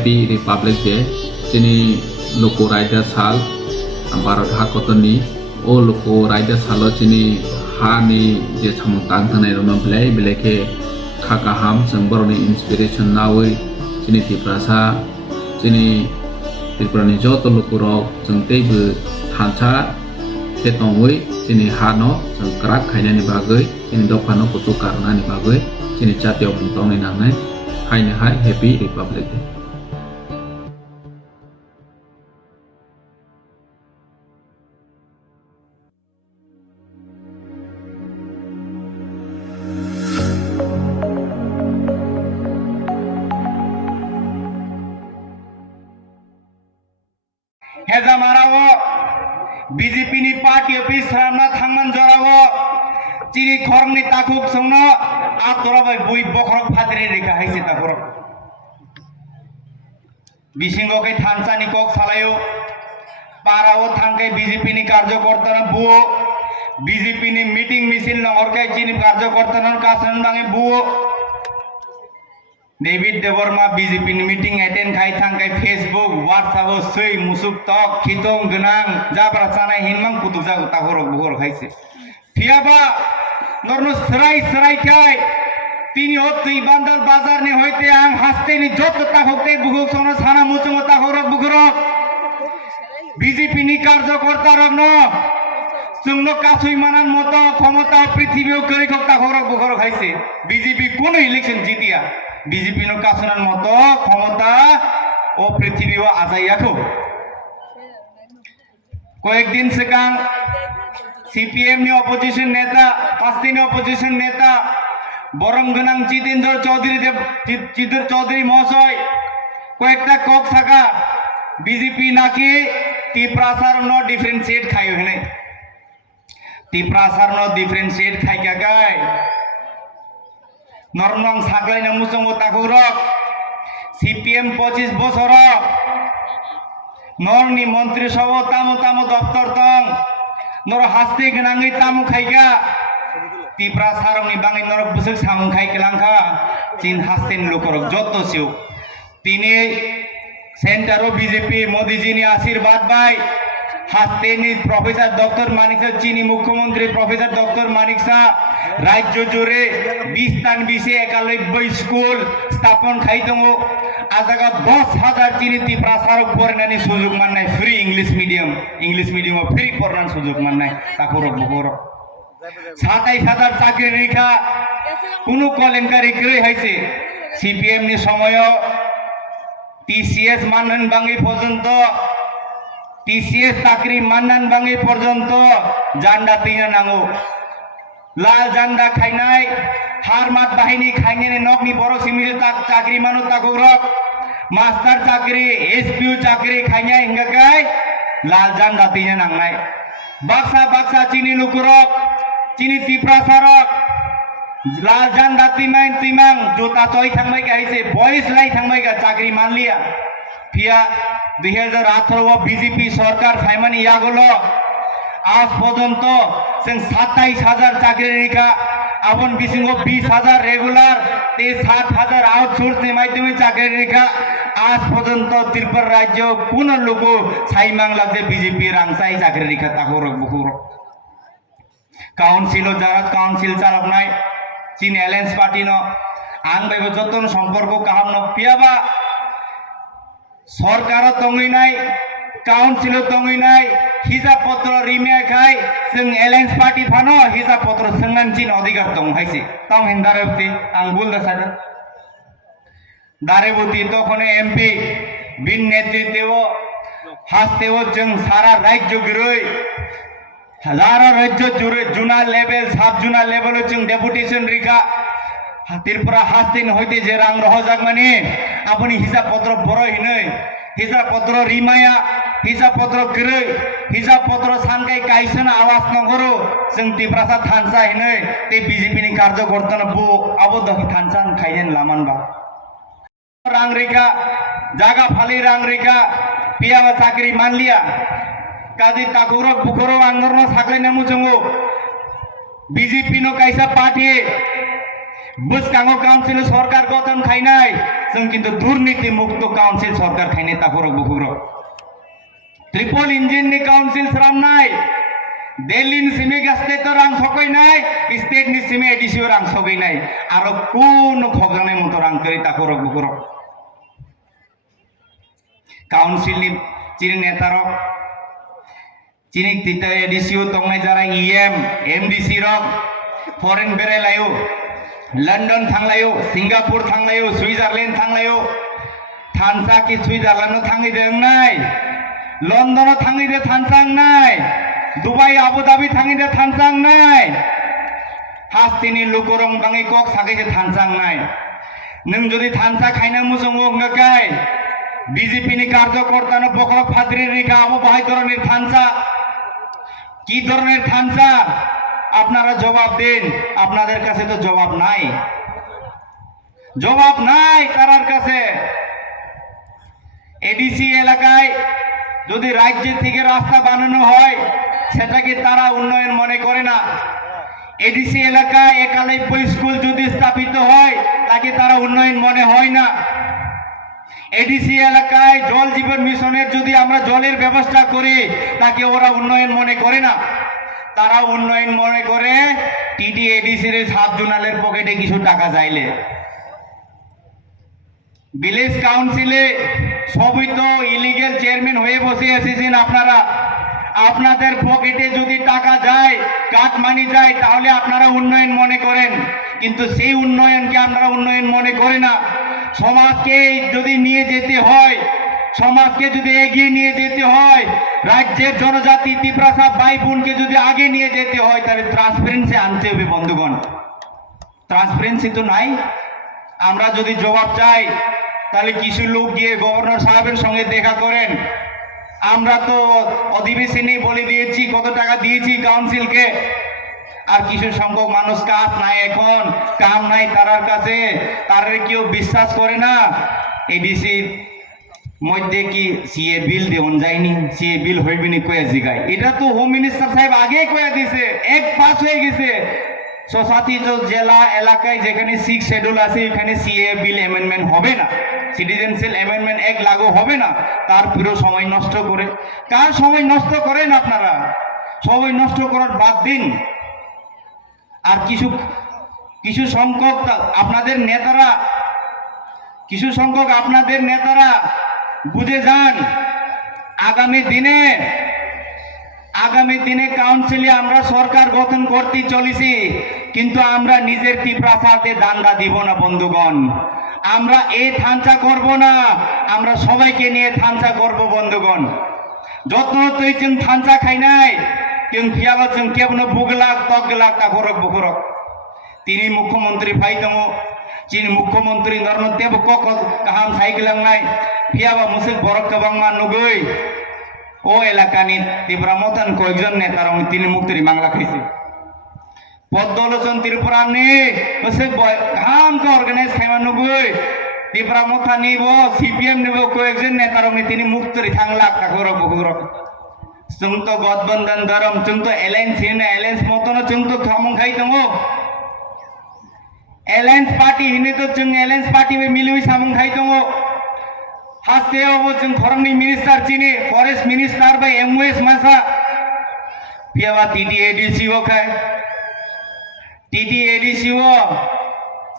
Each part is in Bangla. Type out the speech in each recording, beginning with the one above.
Happy Republic Day chini loko raida sal Bharat hakotoni o loko raida salo chini ha ni je samung tang thanai rona beleke khakaham sangboroni inspiration nawi chini tiprasa chini Tripurani joto loko rok jeng teibu thansa ketongwi chini hano jeng krak khainani bagoi chini dofano kutu karnani bagoi chini jatiyo bungtongni nangnai haini hai Happy Republic Day. हेजा मारावो बीजेपी नि पार्टी ऑफिस रामना थांगमान जरावो चिनी खरंनि ताकुक संनो आतराबाय बुई बखरक फाद्रे रेखा हाइसे ताकुर बिसिंगो के थानसानि कक सालायो पारावो थांके बीजेपी नि कार्यकर्ता बुओ बीजेपी नि मीटिंग मिसिल नगरके चिनी कार्यकर्ता Kasan बांगे बुओ David Deborma BJP meeting attend khai thangkai Facebook WhatsApp sui musuk tok khitong genang jabra sana hinmang putuk jago tahorok buhor khaise phiaba norno serai kai tini hotei bandar bazar ni hoite ang haste ni jot tahokte buhok sono sana musung tahorok buhorok BJP ni karyakarta rogno sungno kasui manan moto ক্ষমতা পৃথিবীও করে কক tahorok buhor khaise BJP kono election jitia BJP नो कासनान मतो क्षमता ओ पृथ्वी व आजायाखौ कয়েক दिन सिगां सीपीएम नि अपोजिशन नेता पास्ती नि अपोजिशन नेता बरम गनां जितेंद्र चौधरी महाशय कয়েকটা কক থাকা बीजेपी नाकि तिप्रासार नो डिफरेंशिएट खायो हने तिप्रासार नो डिफरेंशिएट खाइका गाय नरनং सागलायना मुसंगो ताकुरक सीपीएम 25 बছर नरनि मंत्री सब तामो दफ्तर तंग नर हास्ते गनाङै तामु खाइगा तिप्रा सारंनि बाङै नरक बुसक सामु खाइकलांखा चिन हास्तेन लोकरक जत्तो सिउ तिनी सेंटारो बीजेपी मोदी जी नि आशीर्वाद बाय हास्तेनि प्रोफेसर डॉक्टर मानिक चीनी मुख्यमंत्री प्रोफेसर डॉक्टर मानिक राज्य जुड़े 20 तान 91 स्कूल स्थापन खाई दो आजागा 10,000 चीनी तिप्रा सारक पढ़नानी सुजुग माननाय फ्री इंग्लिश मीडियम फ्री पढ़नान सुजुग माननाय ताकुरक बुकुरक 27,000 चाकरी रेखा कुनु कलेंकारी गृह हाइसे सीपीएम नि समय टीसीएस मानन बांगै पर्यंत टीसीएस चाकरी माननान बांगै पर्यंत जान्डा तिना नांगौ लाल झंडा खाइनाय हारमात बाहिनी खाइने नकनी बरो सिमिल चाकरी मानो ताकुरक मास्टर चाकरी एसपीयू चाकरी खाइने हिंगाकाय लाल झंडा तिना नांगनाय बाक्सा चीनी लुकुरक चीनी तिप्रा सारक लाल झंडा तिमां जोता चय थांबाय गाइसे बयस लाई थांबाय गा चाकरी मानलिया फिया 2018 बीजेपी सरकार फाइमानी यागलो आज पर्यंत जों 27,000 चाकरी रेखा आबन बिसिंगो 20,000 रेगुलार 7,000 आउटसोर्स नि माध्यमे चाकरी रेखा आज पर्यंत त्रिपुरा राज्य पुनः लोगो साइमांग लागजे बीजेपी रांसाई चाकरी रेखा ताकुरक बुकुरक काउन्सिल जारा काउन्सिल चालकनाय चीन एलायंस पार्टी न आं बायबो जतन सम्पर्क काहाम न पियाबा सरकार तंगैनाय काउन्सिल तंगैनाय हिसाब पत्र रिमे खाय जों एलायंस पार्टी फानो हिसाब पत्र सोंनान चीन अधिकार दं हाइसे ताव हेंदारबति आं बुलदा सादो दारेबती तखने एमपी बिन नेतृत्व हास्तेव जों सारा राज्य गिरै हजार राज्य जुरे जुना लेवल साब जुना लेवल जों डेपुटेशन रिखा त्रिपुरा हास्तेन होइते जे रां रहजाक माने आपनि हिसाब पत्र बरो हिनै हिसाब पत्र रिमाया हिसाब पत्र गिरै हिसाब पत्र सानकै काइसन आवाज नगरो जों तिप्रासा थानसा हिनै ते बीजेपी नि कार्यकर्ता बु अबो दहि थानसा खाइजेन लामानबा रां रेखा जागा फालि रां रेखा पियाबा चाकरी मानलिया काजी ताकुरक बुखरो आंगरनो सागलायना मुजंगो बीजेपी नो काइसा पार्टी বুসকাঙ্গ কাউন্সিল সরকার গঠন খাইনাই जों কিন্তু দুর্নীতি মুক্ত কাউন্সিল সরকার খাইনে তাফরক বুকুরক ট্রিপল ইঞ্জিন नि काउंसिल स्रामनाय दिल्ली नि सिमे गास्ते तो रां सकैनाय स्टेट नि सिमे एडिसिओ रां सकैनाय आरो कोन खबरने मतो रां करि ताकरक बुकुरक काउंसिल नि चिनि नेतारक चिनि तिता एडिसिओ तंगनाय जारा ईएम एमडीसी रक फरेन बेरायलायो लंडन थांलायो सिंगापुर थांलायो सुइजारलैंड थांलायो थानसा कि सुइजारलैंड थांगिदोंनाय लंडन थांगिदो थानसांनाय दुबाई आबुधाबी थांगिदो थानसांनाय हास्तिनि लुकुरं बाङै कक सागैसे थानसांनाय नों जुदि थानसा खायना मुजंगो ngkai बीजेपी नि कार्यकर्तानो बकरक फाद्रि रिका आबो बाहाय धरনের थानसा কি ধরনের থানসা আপনারা জবাব দেন আপনাদের কাছে তো জবাব নাই তারার কাছে এডিসি এলাকায় যদি রাজ্য থেকে রাস্তা বানানো হয় সেটাকে তারা উন্নয়ন মনে করে না এডিসি এলাকায় একালব্য স্কুল যদি স্থাপিত হয় তাকে তারা উন্নয়ন মনে হয় না এডিসি এলাকায় জল জীবন মিশনের যদি আমরা জলের ব্যবস্থা করি তাকে ওরা উন্নয়ন মনে করে না তারা উন্নয়ন মনে করে টিটি এডিসির সাব জোনালের পকেটে কিছু টাকা যাইলে ভিলেজ কাউন্সিলে সবই তো ইলিগেল চেয়ারম্যান হয়ে বসে আছেন আপনারা আপনাদের পকেটে যদি টাকা যায় কাট মানি যায় তাহলে আপনারা উন্নয়ন মনে করেন কিন্তু সেই উন্নয়নকে আপনারা উন্নয়ন মনে করে না সমাজকে যদি নিয়ে যেতে হয় সমাজকে যদি এগিয়ে নিয়ে যেতে হয় রাজ্যের জনজাতি তিপ্রাসা ভাই বোনকে যদি আগে নিয়ে যেতে হয় তাহলে ট্রান্সপারেন্সি আনতে হবে বন্ধুগণ ট্রান্সপারেন্সি তো নাই আমরা যদি জবাব চাই তাহলে কিছু লোক গিয়ে গভর্নর সাহেবের সঙ্গে দেখা করেন আমরা তো অধিবেশনে বলে দিয়েছি কত টাকা দিয়েছি কাউন্সিলকে আর কিছু সংখ্যক মানুষ কাজ নাই এখন কাম নাই তারার কাছে তারে কেউ বিশ্বাস করে না এডিসি মধ্যে কি সিএ বিল দেওয়া যায়নি সিএ বিল হইবে নি কয়ে জিগায় এটা তো হোম মিনিস্টার সাহেব আগে কয়ে দিছে এক পাস হয়ে গেছে সোসাইটি তো জেলা এলাকায় যেখানে 6 শিডিউল আছে এখানে সিএ বিল অ্যামেন্ডমেন্ট হবে না সিটিজেনশিপ অ্যামেন্ডমেন্ট এক লাগু হবে না তার পুরো সময় নষ্ট করে কার সময় নষ্ট করেন আপনারা সময় নষ্ট করার বাদ দিন আর কিছু সংখ্যক আপনাদের নেতারা বুঝে যান আগামী দিনে কাউন্সিলে আমরা সরকার গঠন করতে চলেছি কিন্তু আমরা নিজের তীব্রাসাতে দাঙ্গা দিব না বন্ধুগণ আমরা এই থানচা করব না আমরা সবাইকে নিয়ে থানচা করব বন্ধুগণ যত্ন তুই जों থানচা খাই নাই जों ফিয়াবা जों কেবনো বুগলাক তগলাক তা বকরক তিনি মুখ্যমন্ত্রী ফাই দङ চিনি মুখ্যমন্ত্রী নরন তেব কক কাহাম সাইকেলাंनाय ফিয়াবা মুসিক বরক কবাংমা নুগৈ ও এলাকানি তীব্রামতন কয়েকজন নেতারং তিনি মুক্তি মাংলা খাইছে পদ্মলোচন ত্রিপুরানি মুসিক কাহাম কে অর্গানাইজ খাইমা নুগৈ তীব্রামতা নিব সিপিএম নিব কয়েকজন নেতারং তিনি মুক্তি থাংলা বকরক जों तो गठबंधन धरम जों तो एलायंस मतन जों तो खामं खाई दङ एलायंस पार्टी हिने तो जों एलायंस पार्टी में मिलुई सामं खाई दङ हास्ते अब जों खरंनि मिनिस्टार चिनि फरेस्ट मिनिस्टार बाय एमओएस मासा पियावा टीटीएडीसीओ खाय टीटीएडीसीओ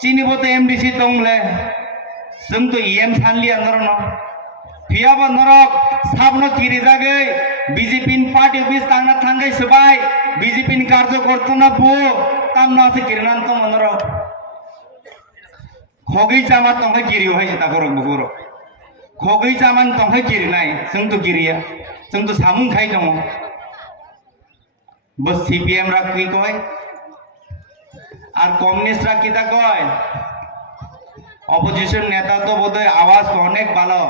चिनि बते एमडीसी दंले जों तो ईएम सानलि आंदरन पियावा नरक साबनो तिरि जागै बीजेपी पार्टी ऑफिस तांगना थांगै सबाय बीजेपी कार्यकर्ता बो तामना से किरनान तो मनर खगै जामा तंगै गिरि होय ताकरक बगर खगै जामान तंगै गिरिनाय जों तो गिरिया जों तो सामुं खाइ दङ बस सीपीएम रा কি কয় আর কমিউনিস্ট রা কিটা কয় অপোজিশন নেতা তো বোধহয় আওয়াজ অনেক ভালো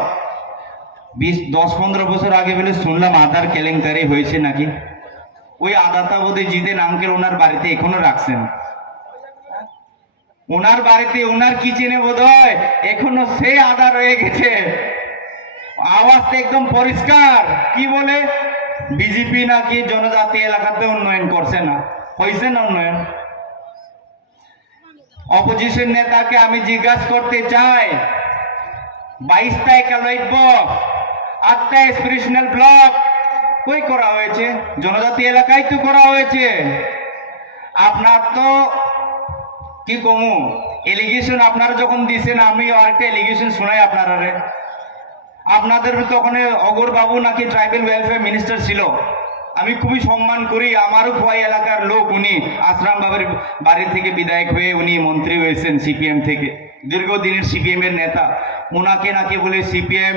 10-15 বছর আগে বলে শুনলাম আধার কেলেঙ্কারি হয়েছে নাকি ওই আধারটা বোধহয় জিতেন আঙ্কেল ওনার বাড়িতে এখনো রাখছেন ওনার বাড়িতে ওনার কিচেনে বোধহয় এখনো সেই আধার রয়ে গেছে আওয়াজটা একদম পরিষ্কার কি বলে বিজেপি নাকি জনজাতি এলাকাতে উন্নয়ন করছে না হয়েছে না উন্নয়ন অপোজিশন নেতাকে আমি জিজ্ঞাসা করতে চাই, 22টায় লইব, 8টা এসপিরেশনাল ব্লক কই করা হয়েছে? জনজাতি এলাকায় তো করা হয়েছে। আপনার তো কি কমু এলিগেশন আপনারা যখন দিছেন, আমি আরেকটা এলিগেশন শোনাই আপনারা। আপনাদের তখন অগর বাবু নাকি ট্রাইবেল ওয়েলফেয়ার মিনিস্টার ছিল। আমি খুবই সম্মান করি, আমারও খোয়াই এলাকার লোক। উনি আশ্রাম বাবার বাড়ি থেকে বিধায়ক হয়ে উনি মন্ত্রী হয়েছেন সিপিএম থেকে, দীর্ঘদিনের সিপিএম এর নেতা। ওনাকে নাকি বলে সিপিএম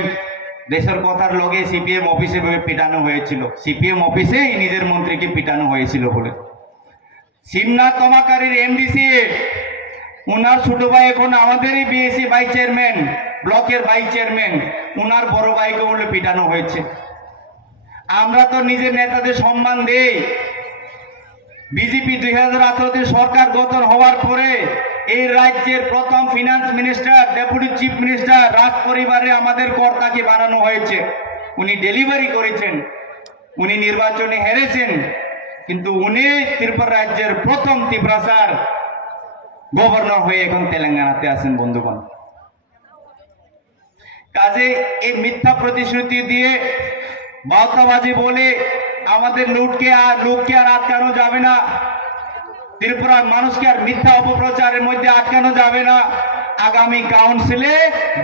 দেশের কথার লগে সিপিএম অফিসে পিটানো হয়েছিল, সিপিএম অফিসেই নিজের মন্ত্রীকে পিটানো হয়েছিল বলে। শিবনাথ তমাকারীর এমডিসি, উনার ছোট ভাই এখন আমাদেরই বিএসসি ভাইস চেয়ারম্যান, ব্লকের ভাইস চেয়ারম্যান, উনার বড় ভাইকে বলে পিটানো হয়েছে। আমরা তো নিজের নেতাদের সম্মান দেই। বিজেপি 2018-তে সরকার গঠন হওয়ার পরে এই রাজ্যের প্রথম finance minister, deputy chief minister, রাজ পরিবারে আমাদের কর্তাকে বানানো হয়েছে। উনি ডেলিভারি করেছেন, উনি নির্বাচনে হেরেছেন, কিন্তু উনি ত্রিপুরা রাজ্যের প্রথম ত্রিপুরার গভর্নর হয়ে এখন তেলেঙ্গানাতে আছেন বন্ধুগণ। কাজে এই মিথ্যা প্রতিশ্রুতি দিয়ে, বাউতাবাজি বলে আমাদের লোককে আর আটকানো যাবে না। ত্রিপুরার মানুষকে আর মিথ্যা অপপ্রচারের মধ্যে আটকানো যাবে না। আগামী কাউন্সিলে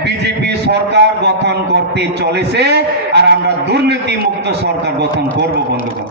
বিজেপি সরকার গঠন করতে চলেছে, আর আমরা দুর্নীতি মুক্ত সরকার গঠন করব বন্ধুগণ।